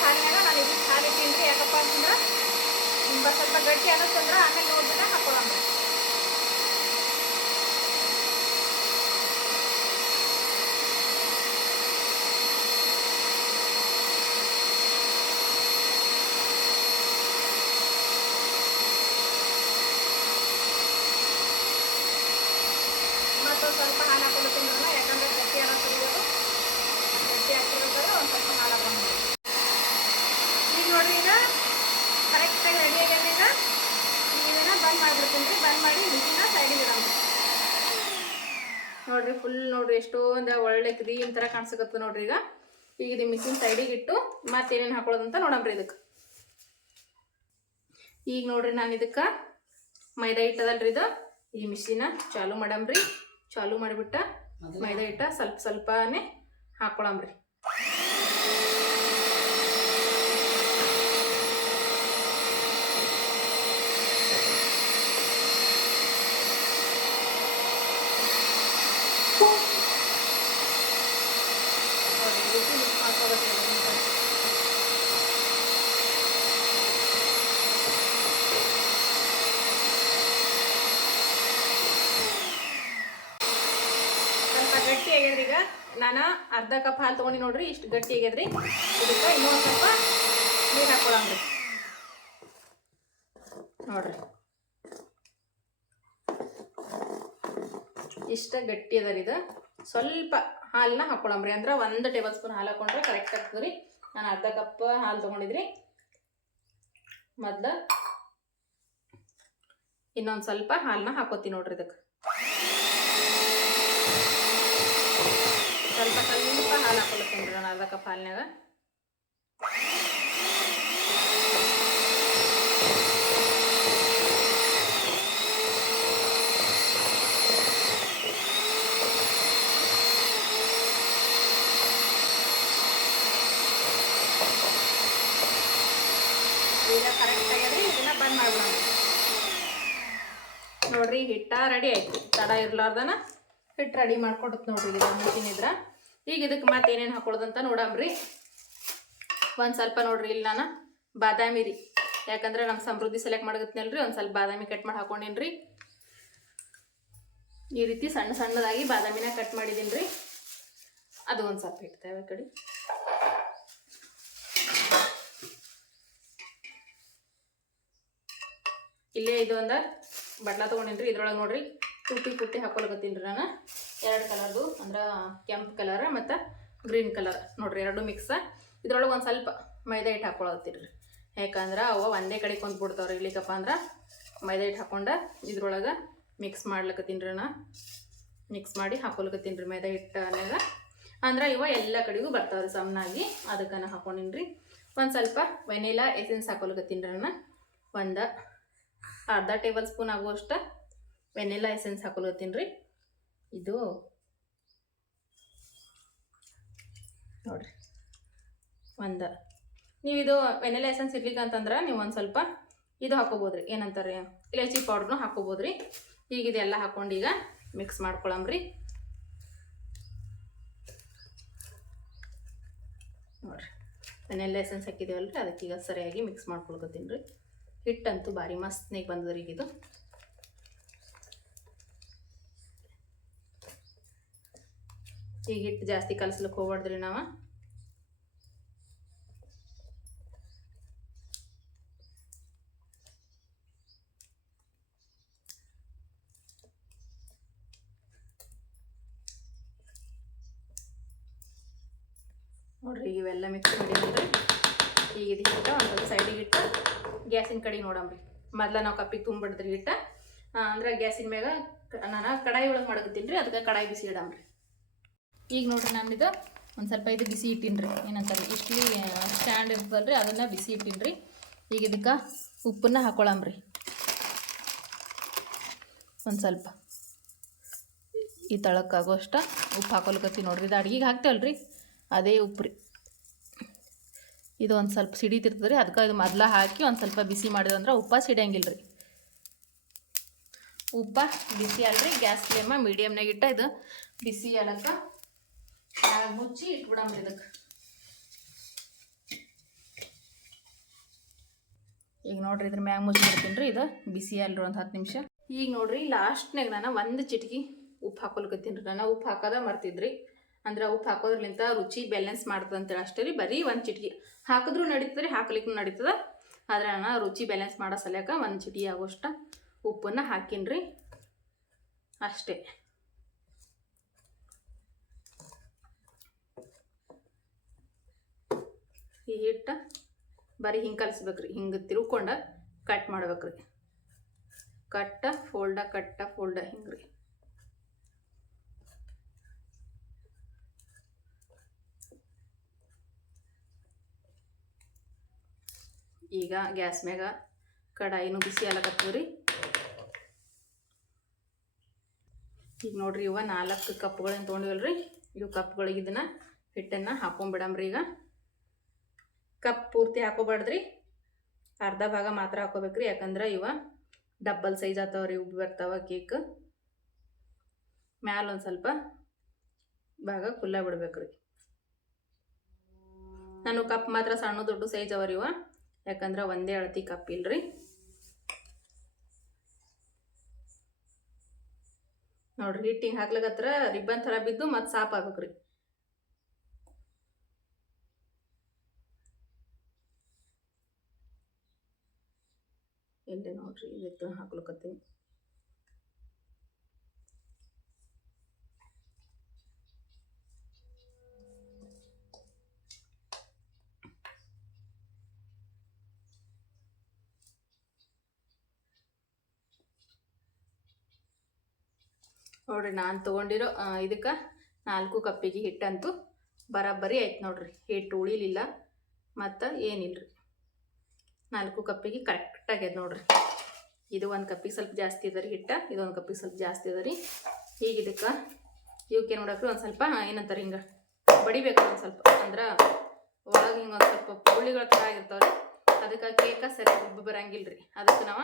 ಹಾಲಿನಾಗ ನಾನು ಇದು ಸಾರಿ ತಿನ್ರಿ ಯಾಕಪ್ಪ ಅಂತಂದ್ರೆ ಸ್ವಲ್ಪ ಗಟ್ಟಿ ಅನ್ನಿಸ್ತಂದ್ರೆ ಆಮೇಲೆ ನೋಡಿದ್ರೆ ಹಾಕೊಳ್ಳೋಣ ಮತ್ತೊಂದು ಸ್ವಲ್ಪ ಹಾಲು ಹಾಕೊಳ್ತೀನಿ ಯಾಕಂದ್ರೆ ಗಟ್ಟಿ ಅನ್ನಿಸ್ತದೆ ಅದು ಗಟ್ಟಿ ಹಾಕಿರ್ಬೇಕಾದ್ರೆ ಒಂದು ಸ್ವಲ್ಪ ಹಾಲು ಹಾಕೊಂಡು ಈಗ ನೋಡ್ರಿ ಈಗ. ಕರೆಕ್ಟಾಗಿ ರೆಡಿ ಆಗ್ಯದ ಈಗ. ಇದನ್ನ ಬಂದ್ ಮಾಡಿಬಿಡ್ತೀನಿ. ರೀ ಬಂದ್ ಮಾಡಿ ಮಿಷಿನ ಸೈಡಿಗೆ ಇಡೋಣ. ನೋಡ್ರಿ ಫುಲ್ ನೋಡ್ರಿ ಎಷ್ಟೊಂದು ಒಳ್ಳೆ ಕ್ರೀಮ್ ಥರ ಕಾಣಿಸ್ಕತ್ತ ನೋಡ್ರಿ ಈಗ. ಈಗ ಇದು ಮಿಷಿನ್ ಸೈಡಿಗೆ ಇಟ್ಟು ಮತ್ತೇನೇನು ಹಾಕೊಳ್ಳೋದಂತ ನೋಡಮ್ರಿ ಇದಕ್ಕೆ. ಈಗ ನೋಡ್ರಿ ನಾನು ಇದಕ್ಕೆ ಮೈದಾ ಹಿಟ್ಟದಲ್ರಿ ಇದು. ಈ ಮಿಷಿನ ಚಾಲು ಮಾಡಮ್ರಿ. ಚಾಲು ಮಾಡಿಬಿಟ್ಟ ಮೈದಾ ಹಿಟ್ಟ ಸ್ವಲ್ಪ ಸ್ವಲ್ಪನೇ ಹಾಕೊಳಮ್ರಿ ಹಾಕೋಬೇಕು ಸ್ವಲ್ಪ ಗಟ್ಟಿ ಆಗ್ಯದ್ರಿ ಈಗ ನಾನು ಅರ್ಧ ಕಪ್ ಹಾಲು ತೊಗೊಂಡು ನೋಡ್ರಿ, ಇಷ್ಟು ಗಟ್ಟಿ ಆಗ್ಯದ್ರಿ. ಇದಕ್ಕೆ ಇನ್ನೊಂದು ಸ್ವಲ್ಪ ನೀರು ಹಾಕೊಳ್ಳಿ ನೋಡ್ರಿ. ಇಷ್ಟ ಗಟ್ಟಿ ಅದ ರೀ ಇದು. ಸ್ವಲ್ಪ ಹಾಲನ್ನ ಹಾಕೊಳಂಬ್ರಿ ಅಂದ್ರೆ ಒಂದು ಟೇಬಲ್ ಸ್ಪೂನ್ ಹಾಲು ಹಾಕೊಂಡ್ರೆ ಕರೆಕ್ಟ್ ಆಗ್ತದೆ ರೀ. ನಾನು ಅರ್ಧ ಕಪ್ ಹಾಲು ತೊಗೊಂಡಿದ್ರಿ. ಮೊದ್ಲು ಇನ್ನೊಂದು ಸ್ವಲ್ಪ ಹಾಲನ್ನ ಹಾಕೋತೀನಿ ನೋಡ್ರಿ ಇದಕ್ಕೆ. ಸ್ವಲ್ಪ ಸ್ವಲ್ಪ ಹಾಲು ಹಾಕೊಳ್ತೀನಿ ನಾನು ಅರ್ಧ ಕಪ್ ಹಾಲಿನಾಗ ನೋಡ್ರಿ, ಹಿಟ್ಟ ರೆಡಿ ಆಯ್ತು. ತಡ ಇರ್ಲಾರ್ದನ ಹಿಟ್ಟು ರೆಡಿ ಮಾಡ್ಕೊಡುತ್ತೆ ನೋಡ್ರಿ ಇದು ಮುಂಚಿನ ಇದ್ರ. ಈಗ ಇದಕ್ಕೆ ಮತ್ತೆ ಏನೇನು ಹಾಕೊಳ್ಳೋದಂತ ನೋಡಂಬ್ರಿ ಒಂದು ಸ್ವಲ್ಪ ನೋಡ್ರಿ ಇಲ್ಲಿ ನಾನು ಬಾದಾಮಿ ರೀ. ಯಾಕಂದ್ರೆ ನಮ್ಮ ಸಮೃದ್ಧಿ ಸೆಲೆಕ್ಟ್ ಮಾಡಗತ್ನಲ್ರಿ ಒಂದು ಸ್ವಲ್ಪ ಬಾದಾಮಿ ಕಟ್ ಮಾಡಿ ಹಾಕೊಂಡೇನ್ರಿ. ಈ ರೀತಿ ಸಣ್ಣ ಸಣ್ಣದಾಗಿ ಬಾದಾಮಿನ ಕಟ್ ಮಾಡಿದೀನಿ ರೀ ಅದು ಒಂದು ಸ್ವಲ್ಪ ಇಡ್ತೇವೆ ಕಡೆ. ಇಲ್ಲೇ ಇದು ಒಂದು ಬಟ್ಲ ತೊಗೊಂಡಿನ್ರಿ ಇದ್ರೊಳಗೆ ನೋಡ್ರಿ. ಪುಟ್ಟಿ ಕುಟ್ಟಿ ಹಾಕೊಳಕತ್ತೀನಿ ರೀ ನಾನು. ಎರಡು ಕಲರ್ದು, ಅಂದ್ರೆ ಕೆಂಪು ಕಲರ್ ಮತ್ತು ಗ್ರೀನ್ ಕಲರ್. ನೋಡ್ರಿ ಎರಡು ಮಿಕ್ಸ ಇದ್ರೊಳಗೆ ಒಂದು ಸ್ವಲ್ಪ ಮೈದಾ ಹಿಟ್ಟು ಹಾಕೊಳತ್ತೀರಿ ಯಾಕಂದ್ರೆ ಅವ ಒಂದೇ ಕಡೆ ಕೊಂದು ಬಿಡ್ತಾವ್ರಿ ಇಲ್ಲಿಕಪ್ಪ ಅಂದ್ರೆ ಮೈದಾ ಹಿಟ್ಟು ಹಾಕೊಂಡು ಇದ್ರೊಳಗೆ ಮಿಕ್ಸ್ ಮಾಡ್ಲಕತ್ತೀನಿ ರೀ ನಾ. ಮಿಕ್ಸ್ ಮಾಡಿ ಹಾಕೊಳಕತ್ತೀನಿ ರೀ ಮೈದಾ ಹಿಟ್ಟನ್ಯಾಗ ಅಂದ್ರೆ ಇವ ಎಲ್ಲ ಕಡೆಗೂ ಬರ್ತಾವ್ರಿ ಸಮನಾಗಿ. ಅದಕ್ಕೆ ನಾ ಹಾಕೊಂಡಿನಿ ರೀ. ಒಂದು ಸ್ವಲ್ಪ ವೆನಿಲಾ, ಎಸೆನ್ಸ್ ಹಾಕೊಳಕತ್ತೀನಿ ರೀ ನಾನು ಒಂದು ಅರ್ಧ ಟೇಬಲ್ ಸ್ಪೂನ್ ಆಗುವಷ್ಟು ವೆನಿಲಾ ಎಸೆನ್ಸ್ ಹಾಕೊಳತ್ತೀನಿ ರೀ. ಇದು ನೋಡ್ರಿ. ಒಂದು. ನೀವು ಇದು ವೆನಿಲಾ ಎಸೆನ್ಸ್ ಇರ್ಲಿಕ್ಕೆ ಅಂತಂದ್ರೆ ನೀವು ಒಂದು ಸ್ವಲ್ಪ ಇದು ಹಾಕೋಬೋದ್ರಿ. ಏನಂತಾರೆ? ಇಲೈಚಿ ಪೌಡ್ರ್ನು ಹಾಕೋಬೋದ್ರಿ. ಈಗ ಇದೆಲ್ಲ ಹಾಕೊಂಡು ಈಗ ಮಿಕ್ಸ್ ಮಾಡ್ಕೊಳಮ್ರಿ ನೋಡ್ರಿ. ವೆನಿಲ್ಲ ಎಸೆನ್ಸ್ ಹಾಕಿದೇವಲ್ರಿ. ಅದಕ್ಕೆ ಈಗ ಸರಿಯಾಗಿ ಮಿಕ್ಸ್ ಮಾಡ್ಕೊಳ್ಕೊತೀನಿ ರೀ. ಹಿಟ್ಟಂತೂ ಭಾರಿ ಮಸ್ತ್ನಾಗ ಬಂದದ್ರಿ ಈಗ ಈಗ ಹಿಟ್ಟು ಜಾಸ್ತಿ ಕಲಸ್ಲಿಕ್ಕೆ ಹೋಗ್ಬಾರ್ದ್ರಿ ನಾವು. ನೋಡ್ರಿ ಇವೆಲ್ಲ ಮಿಕ್ಸ್ ಮಾಡಿದ್ರಿ ಈಗ ಇದು ಹಿಟ್ಟು ಒಂದು ಸೈಡಿಗೆ ಇಟ್ಟು ಗ್ಯಾಸಿನ ಕಡೆ ನೋಡಮ್ರಿ. ಮೊದ್ಲ ನಾವು ಕಪ್ಪಿಗೆ ತುಂಬಿಡ್ದ್ರಿ ಹಿಟ್ಟ. ಅಂದ್ರೆ ಗ್ಯಾಸಿನ ಮ್ಯಾಗ ನಾನು ಕಡಾಯಿ ಒಳಗೆ ಮಾಡಕತ್ತೀನಿ ರೀ, ಅದಕ್ಕೆ ಕಡಾಯಿ ಬಿಸಿ ಇಡಮ್ರಿ. ಈಗ ನೋಡ್ರಿ ಇದು ಒಂದು ಸ್ವಲ್ಪ ಇದು ಬಿಸಿ ಇಟ್ಟಿನ್ರಿ. ಏನಂತಾರೆ ಇಷ್ಟಲಿ ಸ್ಟ್ಯಾಂಡ್ ಇರ್ತದಲ್ರಿ, ಅದನ್ನು ಬಿಸಿ ಇಟ್ಟಿನ್ರಿ. ಈಗ ಇದಕ್ಕೆ ಉಪ್ಪನ್ನ ಹಾಕೊಳಮ್ರಿ ಒಂದು ಸ್ವಲ್ಪ. ಈ ತಳಕ್ಕಾಗೋ ಅಷ್ಟ ಉಪ್ಪು ಹಾಕೊಲ್ಕತ್ತಿ ನೋಡ್ರಿ. ಇದು ಅಡ್ಗೆಗೆ ಹಾಕ್ತೇವಲ್ಲ ರೀ ಅದೇ ಉಪ್ಪು ರೀ ಇದು ಒಂದು ಸ್ವಲ್ಪ ಸಿಡಿತಿರ್ತದೆ ರೀ ಅದಕ್ಕೆ ಇದು ಮೊದಲ ಹಾಕಿ ಒಂದು ಸ್ವಲ್ಪ ಬಿಸಿ ಮಾಡಿದಂದ್ರೆ ಉಪ್ಪ ಸಿಡಿಯಂಗಿಲ್ಲ ರೀ ಉಪ್ಪ ಬಿಸಿ ಅಲ್ರಿ, ಗ್ಯಾಸ್ ಫ್ಲೇಮ ಮೀಡಿಯಮ್ನಾಗ ಇಟ್ಟ ಇದು ಬಿಸಿ ಅಲಕ್ಕ ಮುಚ್ಚಿ ಇಟ್ಬಿಡಂಬ್ರಿ ಇದಕ್ಕೆ. ಈಗ ನೋಡ್ರಿ ಇದ್ರ ಮ್ಯಾಗ ಮುಚ್ಚಿಬಿಡ್ತೀನಿ ರೀ ಇದು. ಬಿಸಿ ಅಲ್ರಿ ಒಂದು ಹತ್ತು ನಿಮಿಷ. ಈಗ ನೋಡ್ರಿ ಲಾಸ್ಟ್ನಾಗ ನಾನು ಒಂದು ಚಿಟಕಿ ಉಪ್ಪು ಹಾಕೊಲ್ಕತ್ತೀನಿ ರೀ. ನಾನು ಉಪ್ಪು ಹಾಕೋದ ಮರ್ತಿದ್ರಿ. ಅಂದ್ರೆ ಉಪ್ಪು ಹಾಕೋದ್ರಲಿಂತ ರುಚಿ ಬ್ಯಾಲೆನ್ಸ್ ಮಾಡ್ತದೆ ಅಂತೇಳಿ ಅಷ್ಟೇ ರೀ. ಬರೀ ಒಂದು ಚಿಟಕಿ. ಹಾಕಿದ್ರೂ ನಡೀತದೆ ರೀ ಹಾಕ್ಲಿಕ್ಕೂ ನಡೀತದೆ. ಆದ್ರೆ ನಾನು ರುಚಿ ಬ್ಯಾಲೆನ್ಸ್ ಮಾಡೋ ಸಲಕ ಒಂದು ಚಿಟಿ ಆಗೋಷ್ಟ ಉಪ್ಪನ್ನು ಹಾಕಿನ್ರಿ. ಅಷ್ಟೇ. ಈ ಹಿಟ್ಟು ಬರೀ ಹಿಂಗೆ ಕಲಿಸ್ಬೇಕ್ರಿ. ಹಿಂಗೆ ತಿರುಕೊಂಡು ಕಟ್ ಮಾಡ್ಬೇಕ್ರಿ. ಕಟ್ಟ ಫೋಲ್ಡ ಕಟ್ಟ ಫೋಲ್ಡ ಹಿಂಗೆ ರೀ ಈಗ ಗ್ಯಾಸ್ ಮ್ಯಾಗ ಕಡಾಯಿನೂ ಬಿಸಿ ಆಲಕತ್ತವ್ರಿ ಈಗ ನೋಡ್ರಿ ಇವ ನಾಲ್ಕು ಕಪ್ಗಳನ್ನು ತೊಗೊಂಡಿವಲ್ರಿ. ಇವು ಕಪ್ಗಳಿಗೆ ಇದನ್ನು ಹಿಟ್ಟನ್ನು ಹಾಕೊಂಡ್ಬಿಡಮ್ರಿ ಈಗ. ಕಪ್ ಪೂರ್ತಿ ಹಾಕೋಬಾರ್ದ್ರಿ. ಅರ್ಧ ಭಾಗ ಮಾತ್ರ ಹಾಕೋಬೇಕ್ರಿ, ಯಾಕಂದ್ರೆ ಇವ ಡಬ್ಬಲ್ ಸೈಜ್ ಆತಾವ್ರಿ ಉಬ್ಬಿ ಬರ್ತಾವ ಕೇಕ್ ಮ್ಯಾಲ ಒಂದು ಸ್ವಲ್ಪ ಭಾಗ ಕುಲ್ಲ ಬಿಡ್ಬೇಕ್ರಿ. ನಾನು ಕಪ್ ಮಾತ್ರ ಸಣ್ಣ ದೊಡ್ಡ ಸೈಜ್ ಅವ್ರಿ ಇವ, ಯಾಕಂದ್ರೆ ಒಂದೇ ಅಳತಿ ಕಪ್ ಇಲ್ರಿ. ನೋಡ್ರಿ, ಹಿಟ್ಟಿಂಗ್ ಹಾಕ್ಲಕತ್ರ ರಿಬ್ಬನ್ ಥರ ಬಿದ್ದು ಮತ್ತೆ ಸಾಪ್ ಆಗ್ಬೇಕ್ರಿ. ಇಲ್ಲಿ ನೋಡ್ರಿ ಇದಕ್ಕೆ ಹಾಕ್ಲಕತ್ತೀನಿ ನೋಡ್ರಿ, ನಾನು ತೊಗೊಂಡಿರೋ ಇದಕ್ಕೆ ನಾಲ್ಕು ಕಪ್ಪಿಗೆ ಹಿಟ್ಟಂತೂ ಬರಾಬರಿ ಆಯ್ತು ನೋಡ್ರಿ. ಹಿಟ್ಟು ಉಳಿಲಿಲ್ಲ, ಮತ್ತು ಏನಿಲ್ರಿ. ನಾಲ್ಕು ಕಪ್ಪಿಗೆ ಕರೆಕ್ಟ್ ಆಗ್ಯದ ನೋಡ್ರಿ. ಇದು ಒಂದು ಕಪ್ಪಿಗೆ ಸ್ವಲ್ಪ ಜಾಸ್ತಿ ಅದ ರೀ ಹಿಟ್ಟ ಇದೊಂದು ಕಪ್ಪಿಗೆ ಸ್ವಲ್ಪ ಜಾಸ್ತಿ ಅದ ರೀ. ಈಗ ಇದಕ್ಕೆ ಇವಕ್ಕೆ ನೋಡಕ್ರಿ ಒಂದು ಸ್ವಲ್ಪ ಏನಂತಾರೆ ಹಿಂಗೆ ಬಡಿಬೇಕು ಒಂದು ಸ್ವಲ್ಪ. ಅಂದ್ರೆ ಒಳಗೆ ಹಿಂಗೆ ಒಂದು ಸ್ವಲ್ಪ ಪುಳ್ಳಿಗಳ ಥರ ಆಗಿರ್ತಾವ್ರಿ. ಅದಕ್ಕೆ ಕೇಕ ಸರಿ ಉಬ್ಬು ಬರಂಗಿಲ್ಲ ರೀ ಅದಕ್ಕೆ ನಾವು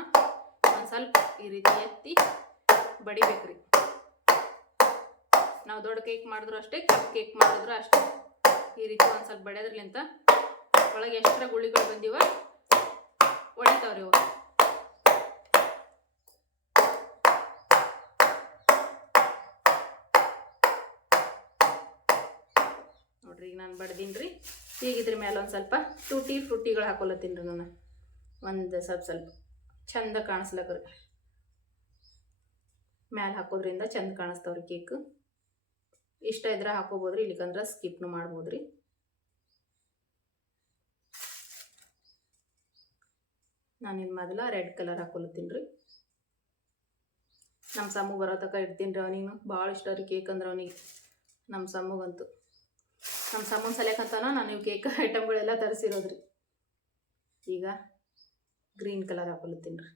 ಒಂದು ಸ್ವಲ್ಪ ಈ ರೀತಿ ಎತ್ತಿ ಬಡಿಬೇಕು ರೀ ನಾವು ದೊಡ್ಡ ಕೇಕ್ ಮಾಡಿದ್ರು ಅಷ್ಟೇ, ಕಪ್ ಕೇಕ್ ಮಾಡಿದ್ರು ಅಷ್ಟೇ. ಈ ರೀತಿ ಒಂದು ಸ್ವಲ್ಪ ಬಡಿಯೋದ್ರಲಿಂತ ಒಳಗೆ ಎಷ್ಟರ ಗುಳಿಗಳು ಬಂದಿವ ಹೊಡಿತಾವ್ರಿ ಇವು ನೋಡ್ರಿ, ಈಗ ನಾನು ಬಡ್ದೀನಿ ರೀ ಈಗ ಇದ್ರ ಮೇಲೆ ಒಂದು ಸ್ವಲ್ಪ ಟೂಟಿ ಫ್ರೂಟಿಗಳು ಹಾಕೊಲತ್ತೀನಿ ರೀ ನಾನು. ಒಂದು ಸ್ವಲ್ಪ ಸ್ವಲ್ಪ. ಚಂದ ಕಾಣಿಸ್ಲಕ್ರಿ. ಮ್ಯಾಲೆ ಹಾಕೋದ್ರಿಂದ ಚಂದ ಕಾಣಿಸ್ತಾವ್ರಿ ಕೇಕ್. ಇಷ್ಟ ಇದ್ರೆ ಹಾಕೋಬೋದ್ರಿ ಇಲ್ಲಿಕಂದ್ರೆ ಸ್ಕಿಪ್ನು ಮಾಡ್ಬೋದ್ರಿ. ನಾನು ಇನ್ನು ಮೊದಲ ರೆಡ್ ಕಲರ್ ಹಾಕೊಲತ್ತೀನಿ ರೀ. ನಮ್ಮ ಸಮ್ಮು ಬರೋ ತನಕ ಇಡ್ತೀನಿ ರೀ ಅವನಿಗೆ ಭಾಳ ಇಷ್ಟ ರೀ ಕೇಕ್ ಅಂದ್ರೆ ಅವನಿಗೆ. ನಮ್ಮ ಸಮ್ಮಗಂತೂ. ನಮ್ಮ ಸಮ್ಮನ ಸಲಿಯಕಂತಾನ ನಾನು ನೀವು ಕೇಕ್ ಐಟಮ್ಗಳೆಲ್ಲ ತರಿಸಿರೋದ್ರಿ ಈಗ ಗ್ರೀನ್ ಕಲರ್ ಹಾಕೊಲತ್ತೀನಿ ರೀ.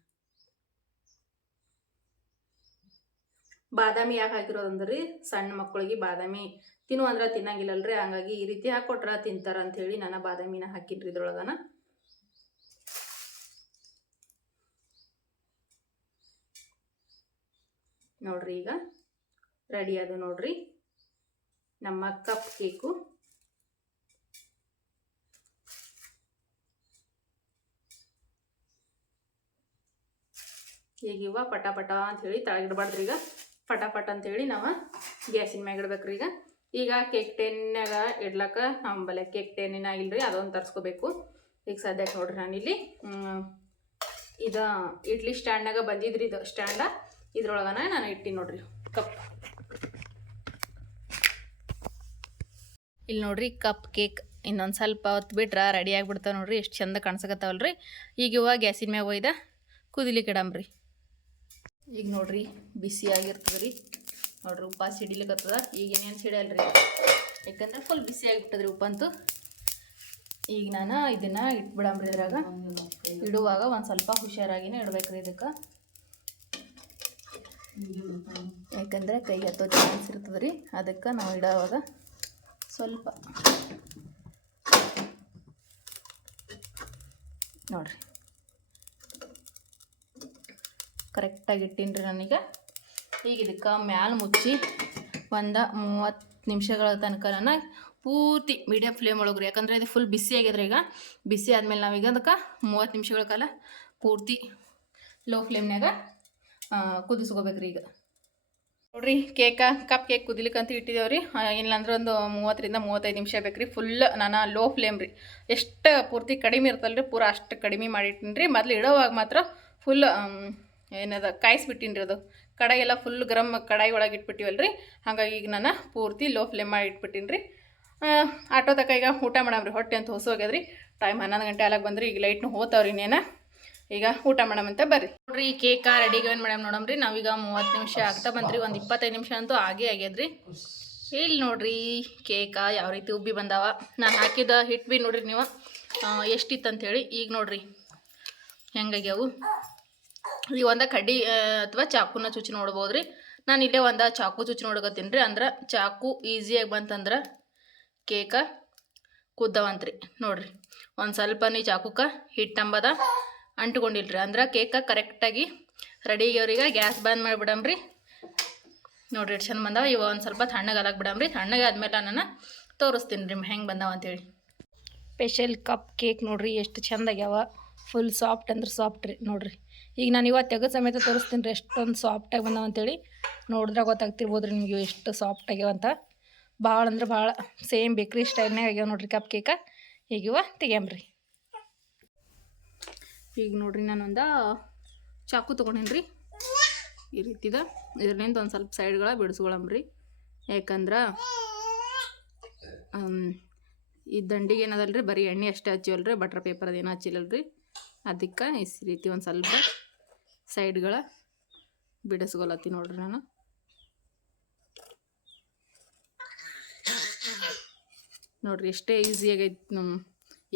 ಬಾದಾಮಿ ಯಾಕೆ ಹಾಕಿರೋದಂದ್ರೆ ಸಣ್ಣ ಮಕ್ಕಳಿಗೆ ಬಾದಾಮಿ ತಿನ್ನು ಅಂದ್ರೆ ತಿನ್ನಂಗಿಲ್ಲಲ್ರಿ, ಹಂಗಾಗಿ ಈ ರೀತಿ ಹಾಕೊಟ್ರ ತಿಂತಾರ ಅಂತ ಹೇಳಿ ನಾನು ಬಾದಾಮಿನ ಹಾಕಿನ್ರಿ ಇದ್ರೊಳಗನ. ನೋಡ್ರಿ ಈಗ. ರೆಡಿ ಅದು ನೋಡ್ರಿ. ನಮ್ಮ ಕಪ್ ಕೇಕು ಈಗ ಇವ ಪಟ ಪಟ ಅಂತ ಹೇಳಿ ತಳಗಿಡ್ಬಾರ್ದ್ರಿ ಈಗ. ಪಟ ಪಟ ಅಂತೇಳಿ ನಾವು ಗ್ಯಾಸಿನ ಮ್ಯಾಗ ಇಡ್ಬೇಕ್ರಿ ಈಗ. ಈಗ ಕೇಕ್ ಟೆನ್ನಾಗ ಇಡ್ಲಕ್ಕ ನಮ್ಮಲ್ಲಿ ಕೇಕ್ ಟೆನ್ನಿನ ಇಲ್ರಿ ಅದೊಂದು ತರಿಸ್ಕೋಬೇಕು. ಈಗ ಸದ್ಯಕ್ಕೆ ನೋಡ್ರಿ ನಾನಿಲ್ಲಿ ಇದು ಇಡ್ಲಿ ಸ್ಟ್ಯಾಂಡ್ನಾಗ ಬಂದಿದ್ರಿ ಇದು ಸ್ಟ್ಯಾಂಡ ಇದ್ರೊಳಗನ ನಾನು ಇಟ್ಟಿನಿ ನೋಡ್ರಿ ಕಪ್ ಇಲ್ಲಿ ನೋಡ್ರಿ ಕಪ್ ಕೇಕ್ ಇನ್ನೊಂದು ಸ್ವಲ್ಪ ಹೊತ್ತು ಬಿಟ್ರೆ ರೆಡಿ ಆಗಿಬಿಡ್ತಾವೆ ನೋಡ್ರಿ, ಎಷ್ಟು ಚಂದ ಕಾಣಿಸಕತ್ತಾವಲ್ರಿ. ಈಗ ಇವಾಗ ಗ್ಯಾಸಿನ ಮ್ಯಾಗ ಒಯ್ದ ಕುದಿಲಿಕ್ಕೆ ಇಡಂಬ್ರಿ. ಈಗ ನೋಡ್ರಿ, ಬಿಸಿ ಆಗಿರ್ತದೆ ರೀ ನೋಡ್ರಿ, ಉಪ್ಪ ಸಿಡಿಲಿಕ್ಕತ್ತದ ಈಗ ಇನ್ನೇನು ಸಿಡಿಯಲ್ರಿ? ಯಾಕಂದ್ರೆ ಫುಲ್ ಬಿಸಿ ಆಗಿಬಿಟ್ಟದ್ರಿ ಉಪ್ಪಂತೂ. ಈಗ ನಾನು ಇದನ್ನು ಇಟ್ಬಿಡಂಬ್ರಿ ಇದ್ರಾಗ. ಇಡುವಾಗ ಒಂದು ಸ್ವಲ್ಪ ಹುಷಾರಾಗಿನೇ ಇಡ್ಬೇಕ್ರಿ ಇದಕ್ಕೆ. ಯಾಕಂದ್ರೆ ಕೈ ಹತ್ತೋ ಚಾನ್ಸ್ ಇರ್ತದೆ ರೀ. ಅದಕ್ಕೆ ನಾವು ಇಡೋವಾಗ ಸ್ವಲ್ಪ. ನೋಡ್ರಿ. ಕರೆಕ್ಟಾಗಿ ಇಟ್ಟೀನಿ ರೀ ನನಗೆ. ಈಗ ಇದಕ್ಕೆ ಮ್ಯಾಲ ಮುಚ್ಚಿ ಒಂದು ಮೂವತ್ತು ನಿಮಿಷಗಳ ತನಕ ನಾನು ಪೂರ್ತಿ ಮೀಡಿಯಂ ಫ್ಲೇಮ್ ಒಳಗ್ರಿ ಯಾಕಂದ್ರೆ ಇದು ಫುಲ್ ಬಿಸಿ ಆಗ್ಯದ್ರಿ ಈಗ. ಬಿಸಿ ಆದಮೇಲೆ ನಾವೀಗ ಅದಕ್ಕೆ ಮೂವತ್ತು ನಿಮಿಷಗಳ ಕಾಲ ಪೂರ್ತಿ ಲೋ ಫ್ಲೇಮ್ನಾಗ ಕುದಿಸ್ಕೋಬೇಕ್ರಿ ಈಗ. ನೋಡ್ರಿ, ಕೇಕ ಕಪ್ ಕೇಕ್ ಕುದಿಲಿಕ್ಕಂತ ಇಟ್ಟಿದ್ದೇವ್ರಿ ಇಲ್ಲಾಂದ್ರೆ ಒಂದು ಮೂವತ್ತರಿಂದ ಮೂವತ್ತೈದು ನಿಮಿಷ ಬೇಕ್ರಿ. ಫುಲ್ ನಾನು ಲೋ ಫ್ಲೇಮ್ ರೀ. ಎಷ್ಟು ಪೂರ್ತಿ ಕಡಿಮೆ ಇರ್ತಲ್ಲ ರೀ ಪೂರ ಅಷ್ಟು ಕಡಿಮೆ ಮಾಡಿಟ್ಟಿನಿ ರೀ ಮೊದಲು ಇಡೋವಾಗ ಮಾತ್ರ ಫುಲ್ ಏನದ ಕಾಯಿಸ್ಬಿಟ್ಟಿನಿ ರೀ ಅದು. ಕಡಾಯಿ ಎಲ್ಲ ಫುಲ್ ಗರಮ್ ಕಡಾಯಿ ಒಳಗೆ ಇಟ್ಬಿಟ್ಟಿವಲ್ರಿ. ಹಾಗಾಗಿ ಈಗ ನಾನು ಪೂರ್ತಿ ಲೋ ಫ್ಲೇಮ್ ಮಾಡಿ ಇಟ್ಬಿಟ್ಟಿನಿ ರೀ ಆಟೋ ತಕ ಈಗ ಊಟ ಮಾಡಮ್ರಿ. ಹೊಟ್ಟೆ ಅಂತ ಹೊಸೋಗ್ಯದ್ರಿ ಟೈಮ್ ಹನ್ನೊಂದು ಗಂಟೆ ಅಲ್ಲಾಗ ಬಂದ್ರಿ. ಈಗ ಲೈಟ್ನು ಹೋತಾವ್ರಿ ಇನ್ನೇನ. ಈಗ ಊಟ ಮಾಡಮಂತ ಬರ್ರಿ. ನೋಡ್ರಿ, ಈ ಕೇಕ ರೆಡಿಗೆ ಏನು ಮೇಡಮ್ ನೋಡಮ್ರಿ, ನಾವೀಗ ಮೂವತ್ತು ನಿಮಿಷ ಆಗ್ತಾ ಬಂದ್ರಿ, ಒಂದು ಇಪ್ಪತ್ತೈದು ನಿಮಿಷ ಅಂತೂ ಆಗೇ ಆಗ್ಯದ್ರಿ. ಇಲ್ಲಿ ನೋಡ್ರಿ ಕೇಕ ಯಾವ ರೀತಿ ಉಬ್ಬಿ ಬಂದಾವ. ನಾನು ಹಾಕಿದ ಹಿಟ್ಟು ಬಿ ನೋಡ್ರಿ ನೀವು. ಎಷ್ಟಿತ್ತು ಹೇಳಿ ಈಗ ನೋಡ್ರಿ. ಹೆಂಗಾಗ್ಯಾವು? ಈಗ ಒಂದ ಕಡ್ಡಿ ಅಥವಾ ಚಾಕುನ ಚುಚ್ಚಿ ನೋಡ್ಬೋದು ರೀ ನಾನು ಇಲ್ಲೇ ಒಂದು ಚಾಕು ಚುಚ್ಚಿ ನೋಡಕತ್ತೀನಿ ರೀ, ಅಂದ್ರೆ ಚಾಕು ಈಸಿಯಾಗಿ ಬಂತಂದ್ರೆ ಕೇಕ ಕುದ್ದವಂತ್ರಿ. ನೋಡ್ರಿ, ಒಂದು ಸ್ವಲ್ಪ ನೀ ಚಾಕುಕ ಹಿಟ್ಟಂಬದ ಅಂಟ್ಕೊಂಡಿಲ್ರಿ. ಅಂದ್ರೆ ಕೇಕ ಕರೆಕ್ಟಾಗಿ ರೆಡಿ ಆಗ್ಯಾವ್ರೀಗ ಗ್ಯಾಸ್ ಬಂದ್ ಮಾಡಿಬಿಡಮ್ರಿ. ನೋಡ್ರಿ ಎಷ್ಟು ಚಂದ ಬಂದಾವ. ಇವ ಒಂದು ಸ್ವಲ್ಪ ತಣ್ಣಗೆ ಅಲಾಕ್ ಬಿಡಮ್ರಿ ತಣ್ಣಗೆ ಆದ್ಮೇಲೆ ನಾನು ತೋರಿಸ್ತೀನಿ ರೀ ಹೆಂಗೆ ಬಂದಾವ ಅಂತೇಳಿ. ಸ್ಪೆಷಲ್ ಕಪ್ ಕೇಕ್ ನೋಡ್ರಿ. ಎಷ್ಟು ಚಂದ ಆಗ್ಯಾವ. ಫುಲ್ ಸಾಫ್ಟ್ ಅಂದ್ರೆ ಸಾಫ್ಟ್ ರೀ. ನೋಡ್ರಿ. ಈಗ ನಾನು ಇವತ್ತು ತೆಗೆದ ಸಮೇತ ತೋರಿಸ್ತೀನಿ ರೀ ಎಷ್ಟೊಂದು ಸಾಫ್ಟಾಗಿ ಬಂದಾವ ಅಂತೇಳಿ. ನೋಡಿದ್ರೆ ಗೊತ್ತಾಗ್ತಿರ್ಬೋದು ರೀ ನಿಮಗೆ ಎಷ್ಟು ಸಾಫ್ಟ್ ಆಗ್ಯಾವ ಅಂತ. ಭಾಳ ಅಂದ್ರೆ ಭಾಳ ಸೇಮ್ ಬೇಕ್ರಿ ಸ್ಟೈಲ್ನಾಗ ಆಗ್ಯಾವ ನೋಡ್ರಿ ಕಪ್ ಕೇಕ ಈಗ ಇವ ತೆಗ್ಯಾಂಬ್ರಿ ಈಗ ನೋಡ್ರಿ ನಾನೊಂದು ಚಾಕು ತೊಗೊಂಡೇನಿ ರೀ ಈ ರೀತಿದ. ಇದರಿಂದ ಒಂದು ಸ್ವಲ್ಪ ಸೈಡ್ಗಳ ಬಿಡಿಸ್ಕೊಳಮ್ರಿ ಯಾಕಂದ್ರೆ ಈ ದಂಡಿಗೆ ಏನದಲ್ರಿ? ಬರೀ ಎಣ್ಣೆ ಅಷ್ಟೇ ಹಚ್ಚಿವಲ್ರಿ, ಬಟರ್ ಪೇಪರ್ ಅದೇನು ಹಚ್ಚಿಲ್ಲಲ್ರಿ ಅದಕ್ಕೆ ಈ ರೀತಿ ಒಂದು ಸ್ವಲ್ಪ ಸೈಡ್ಗಳ ಬಿಡಿಸ್ಕೊಳತ್ತಿ ನೋಡ್ರಿ ನಾನು. ನೋಡ್ರಿ ಎಷ್ಟೇ ಈಸಿಯಾಗೈತಿ ನಮ್ಮ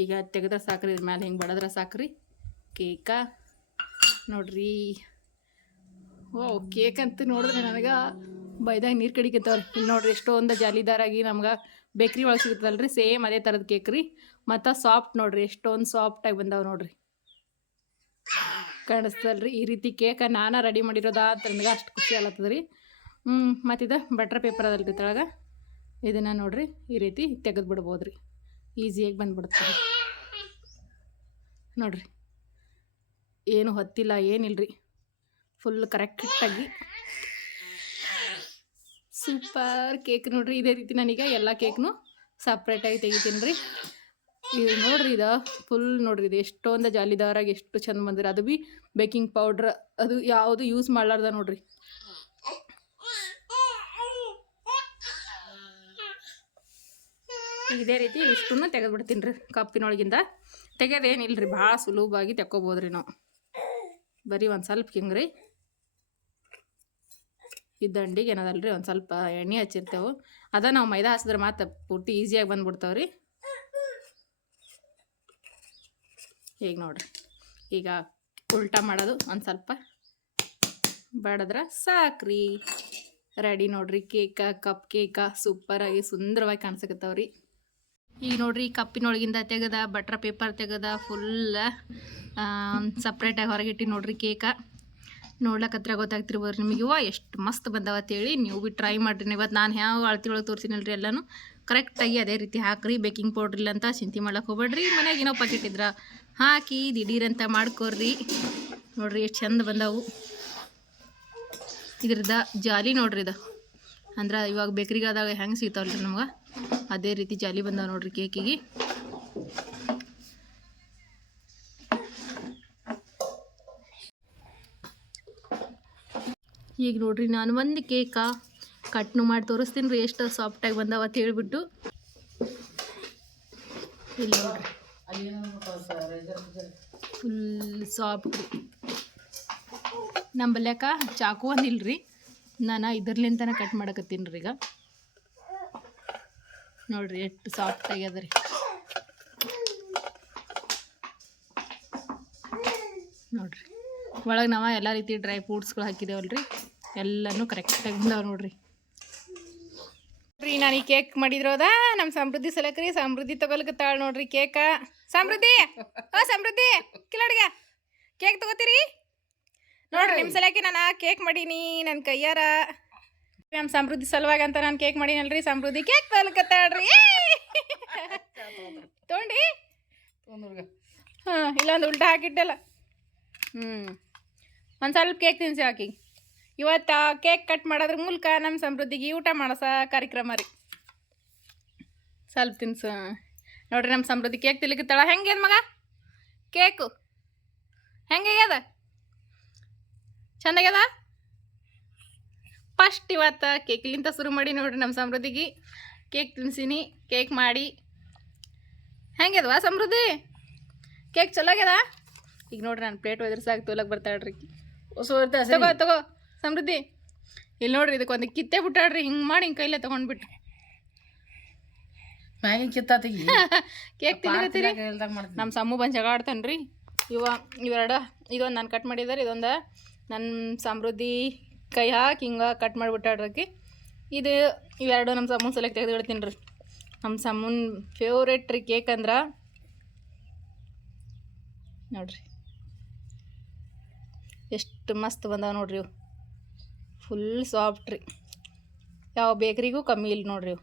ಈಗ ತೆಗೆದ್ರೆ ಸಾಕ್ರಿ, ಇದ್ರ ಮೇಲೆ ಹಿಂಗೆ ಬಡದ್ರೆ ಸಾಕ್ರಿ. ಕೇಕ. ನೋಡ್ರಿ. ಓ ಕೇಕ್ ಅಂತ ನೋಡಿದ್ರೆ ನನಗೆ ಬೈದಾಗ ನೀರು ಕಡಿಕೆತ್ತವ್ರಿ. ಇಲ್ಲಿ ನೋಡ್ರಿ ಎಷ್ಟೊಂದು ಜಾಲಿದಾರಾಗಿ ನಮ್ಗೆ ಬೇಕ್ರಿ ಒಳಗೆ ಸಿಗುತ್ತಲ್ರಿ ಸೇಮ್ ಅದೇ ಥರದ ಕೇಕ್ ರೀ. ಮತ್ತು ಸಾಫ್ಟ್ ನೋಡ್ರಿ, ಎಷ್ಟೊಂದು ಸಾಫ್ಟಾಗಿ ಬಂದಾವ ನೋಡ್ರಿ. ಕಾಣಿಸ್ತಲ್ರಿ ಈ ರೀತಿ ಕೇಕ ನಾನು ರೆಡಿ ಮಾಡಿರೋದಾ ಅಂತ ನನಗೆ ಅಷ್ಟು ಖುಷಿ ಆಗತ್ತದ ರೀ ಹ್ಞೂ ಇದು ಬಟ್ರ್ ಪೇಪರ್ ಅದಲ್ರಿ ತೆಳಗೆ ಇದನ್ನು ನೋಡ್ರಿ, ಈ ರೀತಿ ತೆಗೆದು ಬಿಡ್ಬೋದು ರೀ ಈಸಿಯಾಗಿ ಬಂದ್ಬಿಡುತ್ತೆ ನೋಡ್ರಿ. ಏನು ಹೊತ್ತಿಲ್ಲ, ಏನಿಲ್ರಿ. ಫುಲ್ ಕರೆಕ್ಟಾಗಿ ಸೂಪರ್ ಕೇಕ್ ನೋಡ್ರಿ, ಇದೇ ರೀತಿ ನಾನೀಗ ಎಲ್ಲ ಕೇಕ್ನು ಸಪ್ರೇಟಾಗಿ ತೆಗಿತೀನಿ ರೀ ಇದು ನೋಡ್ರಿ ಇದು ಫುಲ್ ನೋಡ್ರಿ ಇದು ಎಷ್ಟೊಂದು ಜಾಲಿದಾರಾಗಿ ಎಷ್ಟು ಚಂದ ಬಂದಿರ ಅದು ಬಿ ಬೇಕಿಂಗ್ ಪೌಡ್ರ್ ಅದು ಯಾವುದು ಯೂಸ್ ಮಾಡಲಾರ್ದ ನೋಡ್ರಿ. ಇದೇ ರೀತಿ ಇಷ್ಟನ್ನು ತೆಗೆದ್ಬಿಡ್ತೀನಿ ರೀ ಕಪ್ಪಿನೊಳಗಿಂದ. ತೆಗೆದೇನಿಲ್ಲ ರೀ ಭಾಳ ಸುಲಭವಾಗಿ ತೆಕ್ಕೋಬೋದ್ರಿ ನಾವು. ಬರೀ ಒಂದು ಸ್ವಲ್ಪ ಹಿಂಗೆ ರೀ ಈ ದಂಡಿಗೆ ಏನದಲ್ಲ ರೀ ಒಂದು ಸ್ವಲ್ಪ ಎಣ್ಣೆ ಹಚ್ಚಿರ್ತೇವೆ. ಅದ ನಾವು ಮೈದಾ ಹಚ್ಚಿದ್ರೆ ಮಾತ್ರ ಪೂರ್ತಿ ಈಸಿಯಾಗಿ ಬಂದ್ಬಿಡ್ತಾವೆ ರೀ ಈಗ ನೋಡ್ರಿ, ಈಗ ಉಲ್ಟಾ ಮಾಡೋದು ಒಂದು ಸ್ವಲ್ಪ. ಬಡದ್ರೆ ಸಾಕ್ರಿ. ರೆಡಿ ನೋಡ್ರಿ, ಕೇಕ ಕಪ್ ಕೇಕ ಸೂಪರಾಗಿ ಸುಂದರವಾಗಿ ಕಾಣಿಸಕತ್ತಾವ್ರಿ. ಈಗ ನೋಡ್ರಿ ಕಪ್ಪಿನೊಳಗಿಂದ ತೆಗೆದ ಬಟ್ರ್ ಪೇಪರ್ ತೆಗೆದ ಫುಲ್ ಸಪ್ರೇಟಾಗಿ ಹೊರಗಿಟ್ಟು ನೋಡ್ರಿ ಕೇಕ ನೋಡ್ಲಕ್ಕತ್ರ ಗೊತ್ತಾಗ್ತಿರ್ಬೋದು ನಿಮಗೆ. ಇವ ಎಷ್ಟು ಮಸ್ತ್ ಬಂದಾವ ಅಂತೇಳಿ ನೀವು ಬಿ ಟ್ರೈ ಮಾಡಿರಿ. ಇವತ್ತು ನಾನು ಯಾವ ಅಳತಿ ಒಳಗೆ ತೋರಿಸಿನಲ್ರಿ ಎಲ್ಲನೂ. ಕರೆಕ್ಟಾಗಿ ಅದೇ ರೀತಿ ಹಾಕ್ರಿ ಬೇಕಿಂಗ್ ಪೌಡ್ರ್ ಇಲ್ಲ ಅಂತ ಚಿಂತೆ ಮಾಡಕ್ಕೆ ಹೋಗ್ಬೇಡ್ರಿ. ಮನೆಯಾಗ ಏನೋ ಪಾಕೆಟ್ ಇದ್ರ ಹಾಕಿ ದಿಢೀರಂತ ಮಾಡ್ಕೊರ್ರಿ. ನೋಡ್ರಿ ಎಷ್ಟು ಚಂದ ಬಂದವು. ಇದ್ರದ ಜಾಲಿ ನೋಡ್ರಿ ಇದು. ಅಂದ್ರೆ ಇವಾಗ ಬೇಕ್ರಿಗಾದಾಗ ಹೆಂಗೆ ಸಿಗ್ತಾವಲ್ರಿ ನಮ್ಗೆ? ಅದೇ ರೀತಿ ಜಾಲಿ ಬಂದಾವ ನೋಡ್ರಿ ಕೇಕಿಗೆ. ಈಗ ನೋಡ್ರಿ ನಾನು ಒಂದು ಕೇಕ ಕಟ್ನು ಮಾಡಿ ತೋರಿಸ್ತೀನಿ ರೀ, ಎಷ್ಟು ಸಾಫ್ಟಾಗಿ ಬಂದಾವ ಅಂತ ಹೇಳ್ಬಿಟ್ಟು. ಇಲ್ಲಿ ಫುಲ್ ಸಾಫ್ಟ್ ನಂಬಲ್ಯಾಕ ಚಾಕು ಒಂದಿಲ್ರಿ ನಾನು ಇದ್ರಲಿಂತನ ಕಟ್ ಮಾಡಕತ್ತೀನಿ ರೀ ಈಗ. ನೋಡ್ರಿ, ಎಷ್ಟು ಸಾಫ್ಟ್ ಆಗ್ಯದ್ರಿ. ನೋಡ್ರಿ, ಒಳಗೆ ನಾವು ಎಲ್ಲ ರೀತಿ ಡ್ರೈ ಫ್ರೂಟ್ಸ್ಗಳು ಹಾಕಿದೇವಲ್ರಿ, ಎಲ್ಲನೂ ಕರೆಕ್ಟಾಗಿ ಬಂದಾವ ನೋಡ್ರಿ. ರೀ ನಾನು ಈ ಕೇಕ್ ಮಾಡಿದ್ರೋದ ನಮ್ಮ ಸಮೃದ್ಧಿ ಸಲಕ್ರಿ, ಸಮೃದ್ಧಿ ತಗೊಲ್ಕತ್ತಾಳ ನೋಡ್ರಿ ಕೇಕ ಸಮೃದ್ಧಿ, ಓ ಸಮೃದ್ಧಿ ಕಿಲೋಡ್ಗ ಕೇಕ್ ತಗೋತೀರಿ? ನೋಡ್ರಿ ನಿಮ್ಮ ಸಲಕ್ಕೆ ನಾನು ಕೇಕ್ ಮಾಡೀನಿ ನನ್ನ ಕೈಯಾರ. ನಮ್ಮ ಸಮೃದ್ಧಿ ಸಲುವಾಗಿ ಅಂತ ನಾನು ಕೇಕ್ ಮಾಡೀನಲ್ರಿ. ಸಮೃದ್ಧಿ ಕೇಕ್ ತಗೊಲ್ಕತ್ತಾಳ್ರಿ ತೊಗೊಂಡಿ ಹಾಂ ಇಲ್ಲೊಂದು ಉಲ್ಟಾ ಹಾಕಿಟ್ಟಲ್ಲ. ಹ್ಞೂ ಒಂದು ಸ್ವಲ್ಪ ಕೇಕ್ ತಿನ್ಸಿ ಹಾಕಿ ಇವತ್ತು ಕೇಕ್ ಕಟ್ ಮಾಡೋದ್ರ ಮೂಲಕ ನಮ್ಮ ಸಮೃದ್ಧಿಗೆ ಊಟ ಮಾಡಸ ಕಾರ್ಯಕ್ರಮ ರೀ. ಸ್ವಲ್ಪ ತಿನ್ಸ. ನೋಡ್ರಿ ನಮ್ಮ ಸಮೃದ್ಧಿ ಕೇಕ್ ತಿಲಿಕತ್ತಾಳ. ಹೆಂಗೆ ಮಗ? ಕೇಕು ಹೆಂಗಾಗ್ಯದ ಚಂದಾಗ್ಯದ ಫಸ್ಟ್ ಇವತ್ತು ಕೇಕ್ಲಿಂತ ಶುರು ಮಾಡಿ ನೋಡ್ರಿ ನಮ್ಮ ಸಮೃದ್ಧಿಗೆ. ಕೇಕ್ ತಿನ್ಸಿನಿ ಕೇಕ್ ಮಾಡಿ. ಹೆಂಗ್ಯದವಾ ಸಮೃದ್ಧಿ? ಕೇಕ್ ಚಲೋ ಆಗ್ಯದ ಈಗ ನೋಡ್ರಿ ನಾನು ಪ್ಲೇಟ್ ಒದ್ರ ಸಾಕು ತೋಲಕ್ಕೆ ಬರ್ತಾಳ್ರಿ ತಗೋ ತಗೋ ಸಮೃದ್ಧಿ. ಇಲ್ಲಿ ನೋಡ್ರಿ ಇದಕ್ಕೆ ಒಂದು ಕಿತ್ತೆ ಬಿಟ್ಟಾಳ್ರಿ ಹಿಂಗೆ ಮಾಡಿ ಹಿಂಗೆ ಕೈಲೇ ತೊಗೊಂಡ್ಬಿಟ್ಟು ಮ್ಯಾಗಿನ ಕಿತ್ತ ತೆಗಿ ಕೇಕ್ ನಮ್ಮ ಸಮ್ಮು ಬಂದು ಜಗ ಆಡ್ತಾನೆ ರೀ ಇವ ಇವೆರಡ ಇದೊಂದು ನಾನು ಕಟ್ ಮಾಡಿದಾರೆ ಇದೊಂದು ನನ್ನ ಸಮೃದ್ಧಿ. ಕೈ ಹಾಕಿ ಹಿಂಗೆ ಕಟ್ ಮಾಡಿಬಿಟ್ಟಾಡ್ರಕ್ಕೆ ಇದು ಇವೆರಡು ನಮ್ಮ ಸಮ್ಮನ್ ಸೆಲೆಕ್ಟ್ ತೆಗೆದು ಇಡ್ತೀನಿ ರೀ. ನಮ್ಮ ಸಮ್ಮನ್ ಫೇವ್ರೇಟ್ ರೀ ಕೇಕ್ ಅಂದ್ರೆ. ನೋಡ್ರಿ. ಎಷ್ಟು ಮಸ್ತ್ ಬಂದಾವ ನೋಡ್ರಿ ಇವು. ಫುಲ್ ಸಾಫ್ಟ್ ರೀ. ಯಾವ ಬೇಕ್ರಿಗೂ ಕಮ್ಮಿ ಇಲ್ಲ ನೋಡ್ರಿ ಇವು.